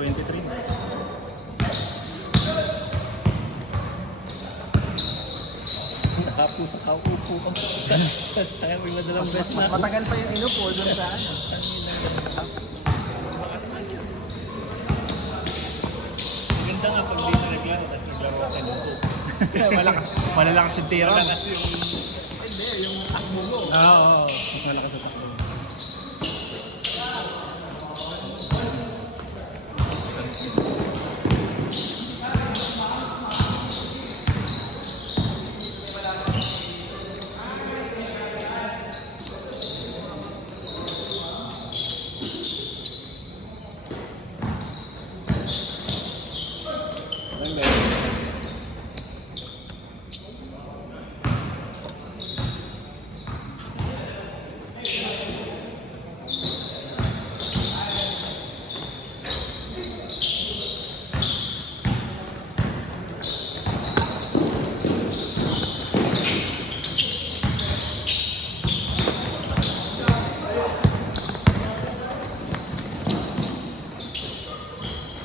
23. Nakapusa ka, upo ka. Kaya may madalang bet na. Matagal pa yung inupo doon sa ano. Maganda nga pag di na naglaro, tapos naglaro sa inupo. Malalakas yung tira. Malakas yung... Hindi, yung takbo mo. Oo, mas malakas sa takbo.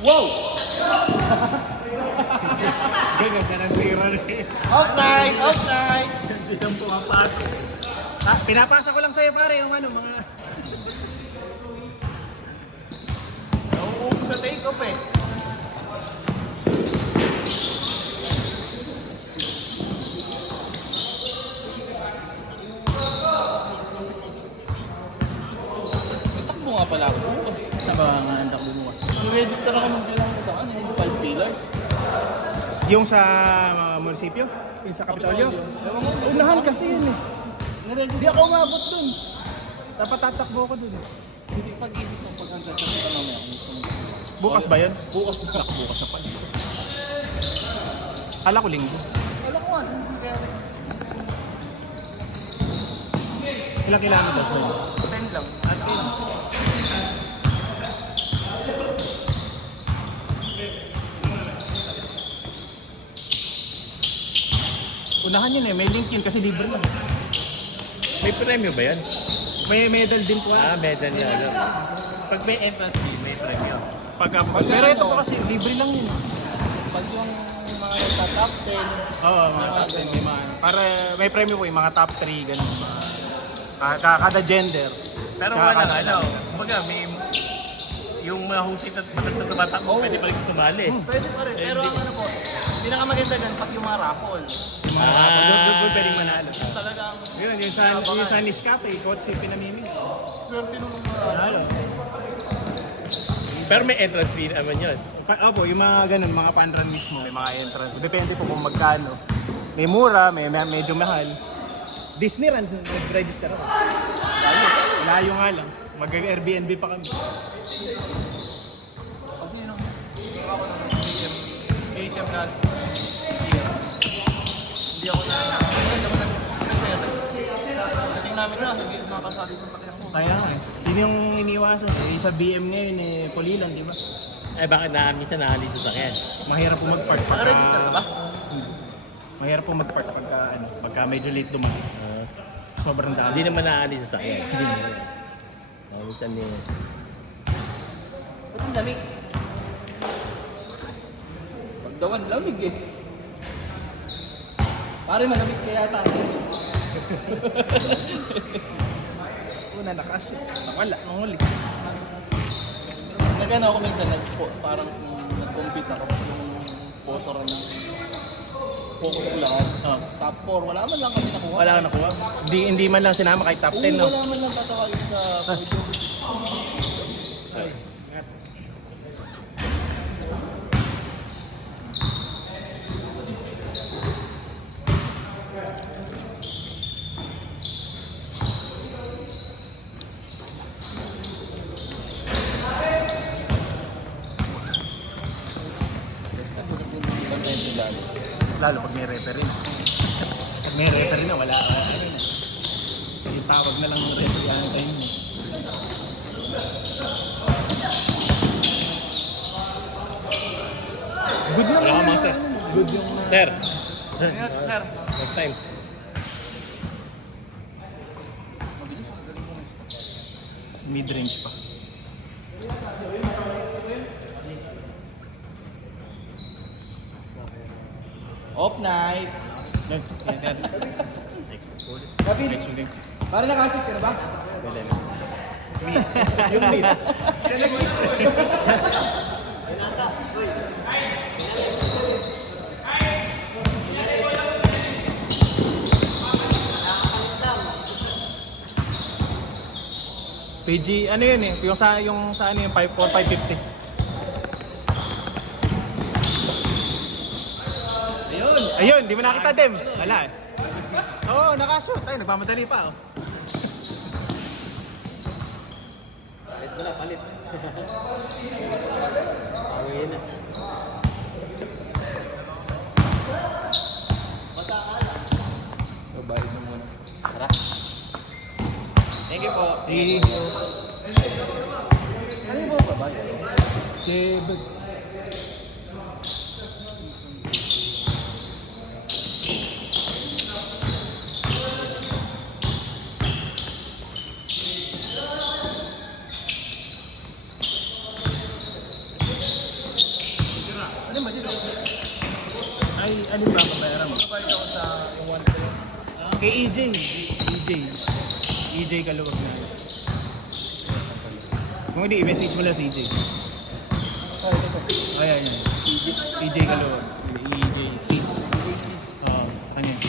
Wow! Ganyan ka ng tira rin. Offside! Offside! Hindi nang pumapasok. Pinapasa ko lang sa'yo pare yung ano, mga... Nauupo sa take-off eh. Takbo nga pala ako. Taba nga ang takbo mo. I-register ako ng bilang sa ano, yung 5 pillars. Yung sa munisipyo? Yung sa Kapitolyo? Ewan mo, Unahan kasi yun eh. Hindi ako umabot dun. Dapat tatakbo ko dun. Hindi pag-isip ng pag-hanggang sa mga mamaya. Bukas ba yun? Bukas na. Bukas na pala. Kala ko linggo. Wala ko nga. Kaya rin. Ilang kilometers ba yun? 10 lang. At yun. Unahan yun eh, may link yun kasi libre lang. May premyo ba yan? May medal din po. Medal na ano. Pag may entrance fee, may premyo. Pero ito po kasi libre lang yun. Pag yung mga nagta-top 10, Oo, mga top 10, may mga, para may premyo po yung mga top 3, ganun. Kada gender. Pero Tsaka wala kada- ano. Kumbaga may yung mahusay na matag na tumatakbo, pwede pa rin sumali. pwede pa rin. Pero ang ano po, pinakamaganda dyan pag yung mga raffle. Doon pwedeng manalo. Talagang Yun, yung sa Niscape, kotse pinamimili. swerte nung mga Lalo. Pero may entrance fee naman yun. Opo, yung mga ganun, mga panran mismo, may mga entrance. Depende po kung magkano. May mura, may medyo mahal. Disneyland, nag-register ako. Layo nga lang. Mag-Airbnb pa kami. Kasi yun ako ng HM last year. Hindi ako na hindi ako nag-pera. Dating namin na, hindi nakakasali sa sakyan ko. Kaya nga eh. Yun yung iniwasan. Eh, sa BM ngayon eh, Pulilan, di ba? Eh bakit minsan naalis sa sakyan? Mahirap po mag-park. Naka-register ka ba? Mahirap po mag-park pagka medyo late dumaan. Sobrang dami. Hindi naman naalis sa sakyan. Hindi naman. Minsan eh. Ba't ang lamig? Pagdawan, lamig eh. Pare, malamig kaya tayo. Una, nakashoot. Nawala, nanguli. Nagano ako minsan, parang nag-compete ako yung photo rin ng focus ko lahat. Top 4, wala man lang kami nakuha. Wala kang nakuha. Hindi man lang sinama kahit top 10, no? Wala man lang tatawagin sa video. Lalo pag may referee. Pag may referee na, wala ka. Yung tawag na lang ng referee ang time mo. Good naman. Wala ka, master. Good yung Sir, Sir, next time. mid-range pa. Off night. Yan, yan. Kapit. Next ulit. Para nakasip ka na ba? Yung list. Siya nag-list. PG, ano yun eh? Yung sa ano yung 550. Ayun, di mo nakita Dem. Wala eh. Oo, nakashoot. Ay, nagmamadali pa oh. Palit mo na, palit. Awin na. Bayad mo muna. Tara. Thank you po. Ano yung ba ba? Si Bud. Ano ba dito? Ay, ano ba babayaran mo? Bayad ako sa yung 1 Kay EJ. EJ Kaluwag na. Kung hindi, i-message mo lang si EJ. Ay, ay, ay. EJ Kaluwag. EJ. Oo, ano yan?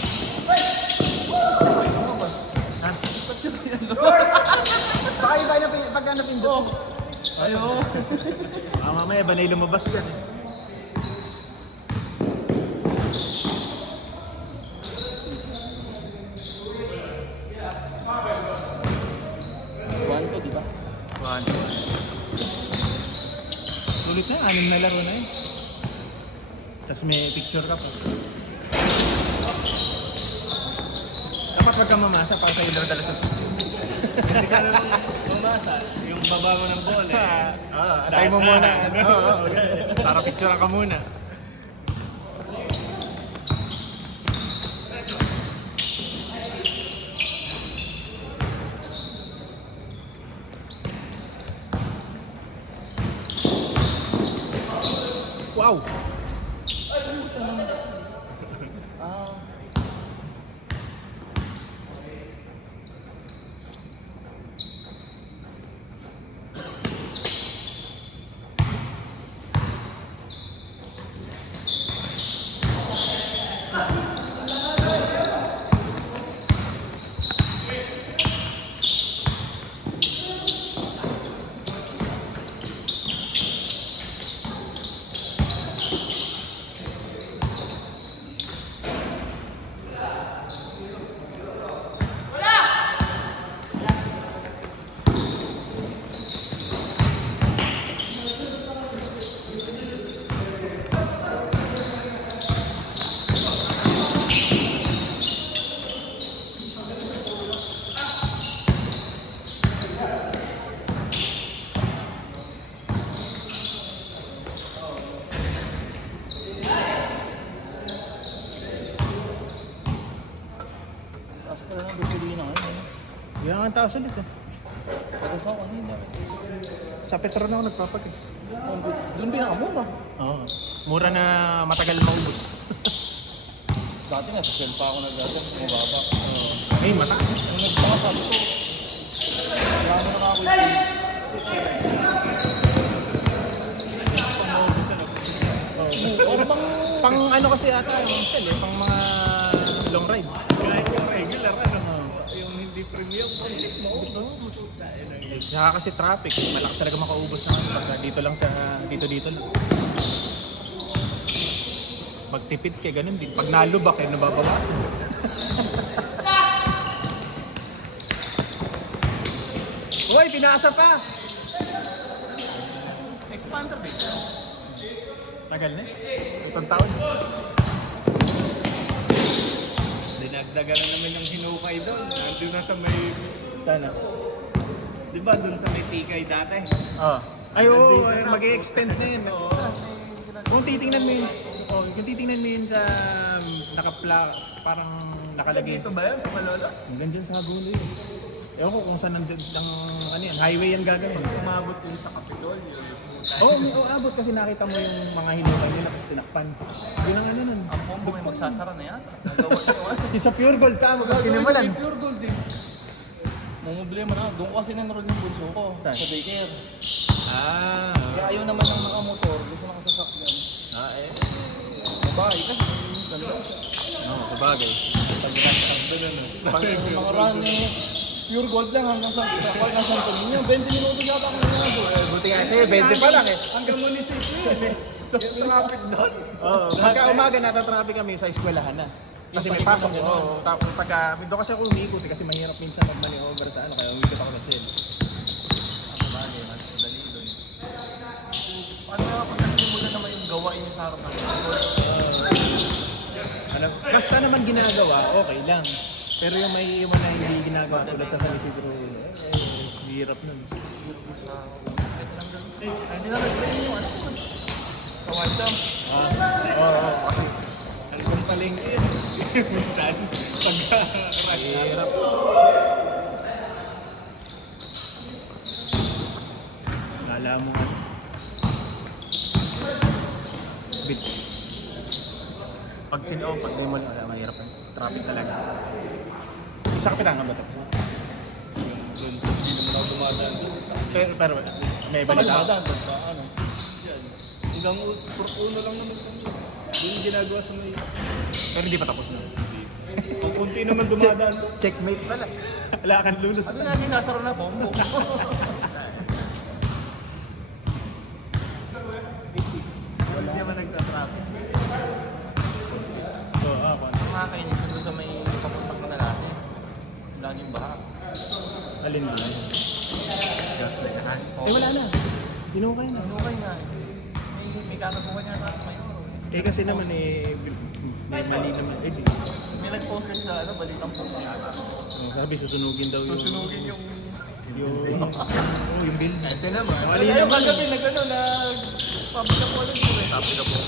Ha? Baka iba na pag ano pindot. Ayo. Mamaya ba na lumabas dyan eh. One to, di ba? Sulit na, 6 na laro na yun. Tapos may picture ka pa. Dapat wag kang mamasa para sa ilo dala sa... Hindi ka naman bumasa. Yung baba mo ng ball eh. Atay mo muna. Oo, para picture ka muna. Wow! Ah. Tapos pala nang bibili na ngayon. Yan ang taas ulit eh. Tapos ako kanina. Sa Petron ako nagpapakis. Doon pinakamura. Oo. Mura na matagal maubos. Dati nga sa shell pa ako nag-dati. Bumababa. Ay, mataas. Nung nagpaka sabi ko, wala mo na ako yung Or pang ano kasi ata yung shell eh, pang mga long ride. Kahit yung regular, ano? Yung hindi premium, bilis mo. Saka kasi traffic, malakas talaga makaubos na ano, pag dito lang sa dito lang. Magtipid ka, ganun din. Pag nalubak, eh, nababawasan. Uy, pinasa pa! expander base. Tagal na eh. Itong taon. Dinagdagan na naman ng hinukay doon. Nandun na sa may... Sana. Di ba doon sa may tikay dati? Oh. Ay, oo, Nandito na. mag-e-extend na yun. Kung titingnan mo yun, kung titingnan mo yun sa parang nakalagay. Dito ba yan sa Malolos? Hanggang dyan sa Hagulo yun. Ewan ko kung saan nandun, ano yan, highway yan gagawin. Umabot yun sa Kapitol, yung pumunta abot kasi nakita mo yung mga hinukay nila tapos tinakpan. Yun ang ano nun. Ang combo may magsasara na yata. Nagawa niyo. Yung sa pure gold ka, pag sinimulan. Pure gold din. Mamumblema na. Doon ko kasi nanroll yung bunso ko. Saan? Sa daycare. Ah. Kaya ayaw naman ng nakamotor. Gusto nakasasakyan. Babae kasi. Dalawa. Oo, sabagay. Pag mga running, pure gold lang hanggang sa pag nasa Santo Niño. 20 minutos yata ako nangyari. Buti nga sa'yo, 20 pa lang eh. Hanggang munisipyo yun eh. Yung traffic doon. Oo, pagka umaga natatraffic kami sa eskwelahan na. Kasi may pasok ko. Tapos pagka, doon kasi ako umiikot kasi mahirap minsan mag-maneuver sa ano, kaya umikot ako sa shell. Bagay, mas madali doon. Paano nga pag nagsimulan naman yung gawain yung sa harapan? Ano, basta naman ginagawa, okay lang. Pero yung may iwan na hindi ginagawa tulad sa San Isidro, hirap nun. Hindi na nag-train yung ano. Sa wild jump. Oo, kasi Hanggang palengke yun. Minsan, pagka-rush. hirap. Lala mo ano. Bit. Pag di mo wala, mahirap yan. Traffic talaga. Isa kapitan ka ba ito? Doon, hindi naman ako dumadaan doon. Pero may Sa balita. Kalmadan, doon sa ano. Hanggang uno lang naman kami. Doon yung ginagawa sa may... Pero hindi pa tapos na. Ang kunti naman dumadaan doon. Checkmate pala. Wala kang lulus. Sabi natin sasaro na bombo. Hindi naman nagsa-traffic. Oo, ako. Ang makakainis doon sa may papuntang na natin. Laging baha. Alin doon? Gas na yan. Eh wala na. Hinukay na. Ano kayo nga? May kakasukan niya sa Mayor. Eh kasi naman may mali naman. Eh di. May nag-post sa ano, balitang po. Sabi susunugin daw yung... Susunugin yung... yung bill. Ito naman. Mali Ayun, naman. kagabi nag-ano na... Public na po ulit yun eh. Public na po.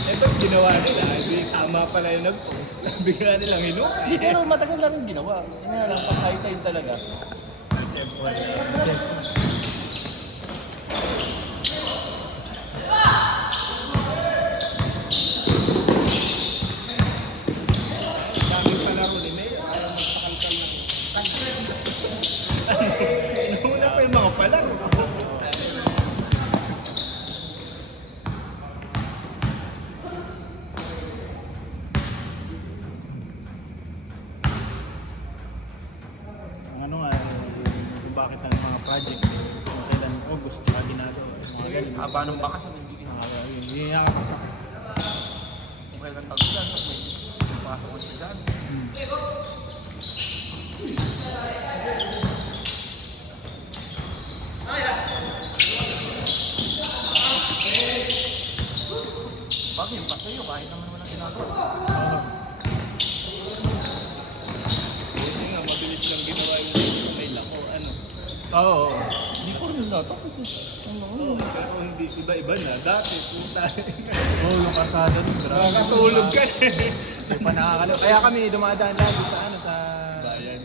Ito yung ginawa nila. Hindi tama pala yung nag-post. Bigla nilang hinukay. Pero matagal na rin ginawa. Yun nga lang, pag high tide talaga. Daming palaro ni Mayor. Ayaw magpakalkal na. Inuuna pa yung mga palaro. Ang ano nga, kung bakit ang mga projects, kung kailan August, tsaka ginagawa. Mga ganun. Haba ng bakasyon, hindi ginagawa. Yun yung nakakapag. Kung kailan tagulan, pag may pasok ko sa dyan. Bagay, yung pasayo, kahit naman walang ginagawa. Kasi nga, mabilis lang ginawa yung may lako. Ano? Oo. Hindi ko rin natak. Pero hindi, iba-iba na. Dati, puta. Oo, yung karsada doon. grabe. Nakakatulog ka eh. Hindi pa nakakalaw. Kaya kami dumadaan lagi sa ano, sa... Bayan.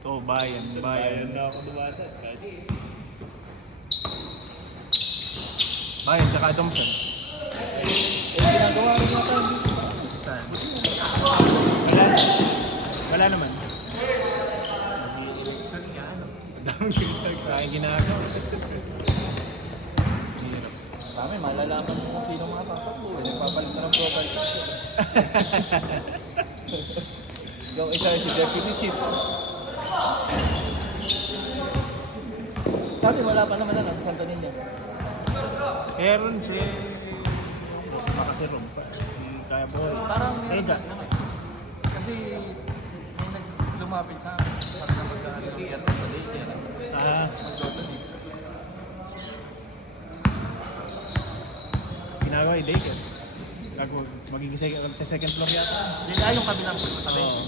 Bayan. Bayan na ako dumasan. Bayan, tsaka Thompson. Ginagawa rin natin dito. Saan? Wala naman. Ang daming ginagawa. Kaya ginagawa. Kami, malalaman mo kung sino mga tatakbo. Nagpapalit na ng profile picture. Yung isa si Deputy Chief. Sabi, wala pa naman na Santo Niño. Meron si... Baka si Rob pa. Kaya boy. Parang Eh, meron na. Kasi may lumapit sa akin. Sabi na magkakaroon ng year sa daycare. Ah, Mag-donate. ginagawa yung daycare. Magiging sa second floor yata. Hindi, yung kabilang sabi. Oo.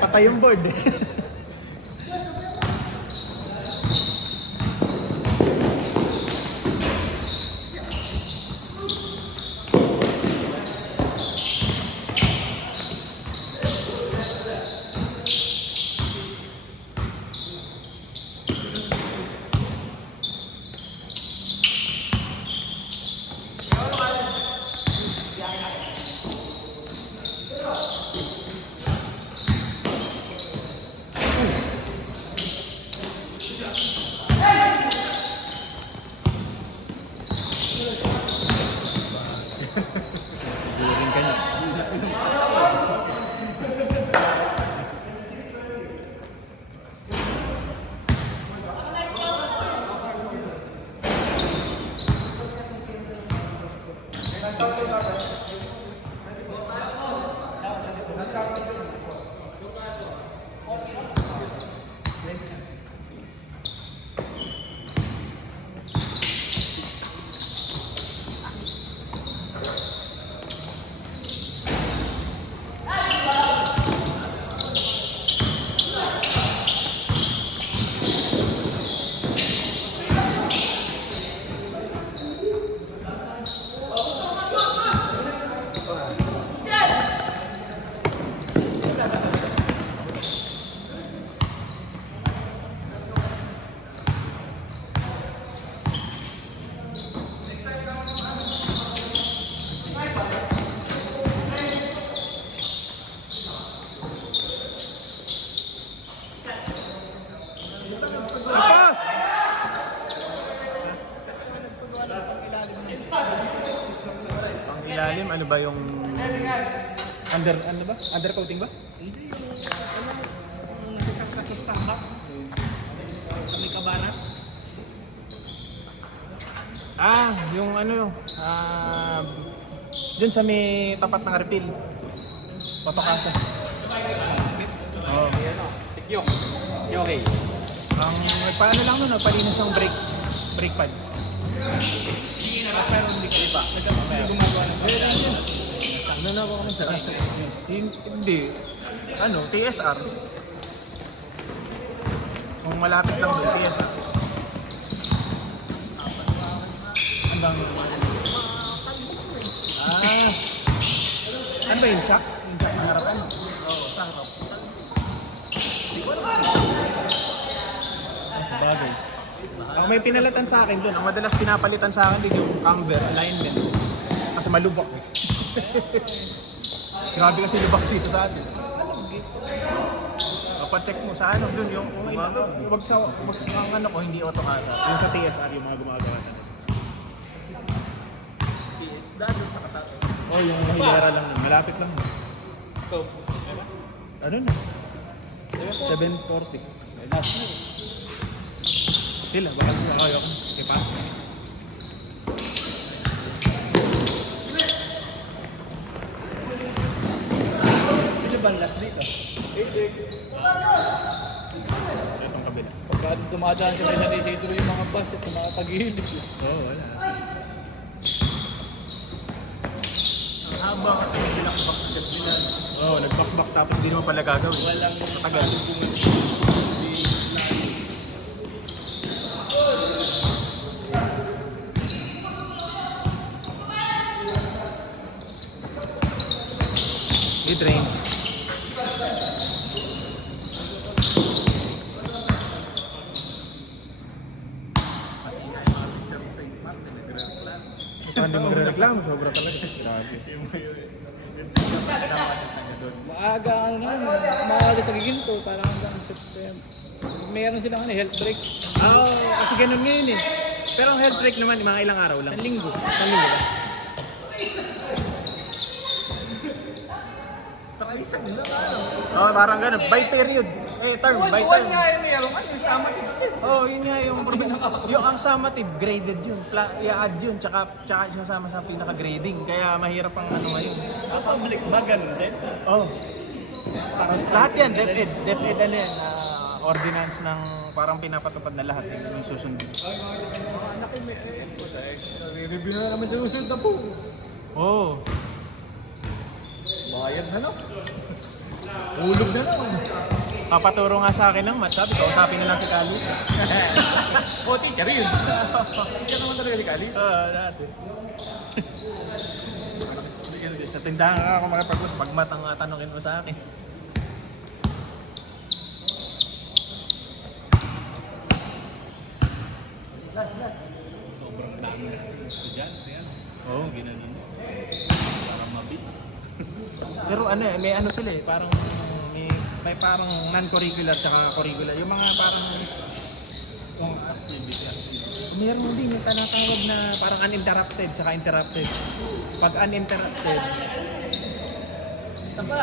Patay yung board eh. During ka niya. Tapos! Ang ilalim, ano ba yung... ano ba? Undercoating ba? Hindi yung nasikat ka sa Starbucks. Sa may Cabanas. Ah, yung dun sa may tapat ng refill. Patokasa. Oo. Tikyok. Okay. Ang paano lang nun, palinis ng brake pads. Pero hindi ka iba. Gumagawa ng Ano na ako kami sa Hindi. Ano, TSR. Kung malapit lang doon, TSR. Ang dami. Ah. Ano ba yung shock? Yung shock na harapan? Oo, sa harap. Bagay. Ang may pinalatan sa akin doon, ang madalas pinapalitan sa akin din yung camber, alignment. Kasi malubak eh. Grabe kasi lubak dito sa atin. Pacheck mo sa ano doon yung wag ang ano ko hindi automatic. Yung sa TSR yung mga gumagawa na. Dado sa katas. Oh, yung hilera lang yun. Malapit lang. So, Ano na? 740. last na Sila, baka mo ayaw ko. Okay pa? Sino ba ang last dito? 86. Itong kabila. Pagka dumadaan sila sa dito yung mga bus at mga tagilid. Oo, wala. Ang haba kasi yung pinakabak na nila. Oo, nagbakbak tapos hindi naman pala gagawin. Walang Tagal. I-drain. Ito hindi magre-reklamo, sobra talaga. Grabe. Maaga ano na yun, maaga sa giginto, parang hanggang September. Meron silang health break. Kasi ganun ngayon eh. Pero ang health break naman, mga ilang araw lang. Sa linggo. Isang linggo lang. Parang ganun. By period. Term, by term. Meron ka, yung sama Yun nga yung yung ang summative graded yun. I-add yun tsaka isasama sa pinaka-grading. Kaya mahirap ang ano ngayon. public ba ganun din? Parang lahat yan, DepEd. DepEd ano yan, ordinance ng parang pinapatupad na lahat yung susundin. Anak ko may review na naman sa susunod na po. Oo. Bayad na no? Ulog na naman. Papaturo nga sa akin ng math, sabi ko, usapin na lang si Kali. O, teacher yun. Teacher naman talaga si Kali. Dati. Sa tindahan ka ako makipag-us, pag math ang tanongin mo sa akin. Sobrang dami na estudyante yan. Oo, ginanon. Para mabit. Pero ano eh, may ano sila eh, parang may parang non-curricular tsaka curricular. Yung mga parang yung Meron din yung tinatawag na parang uninterrupted saka interrupted. Pag uninterrupted, saka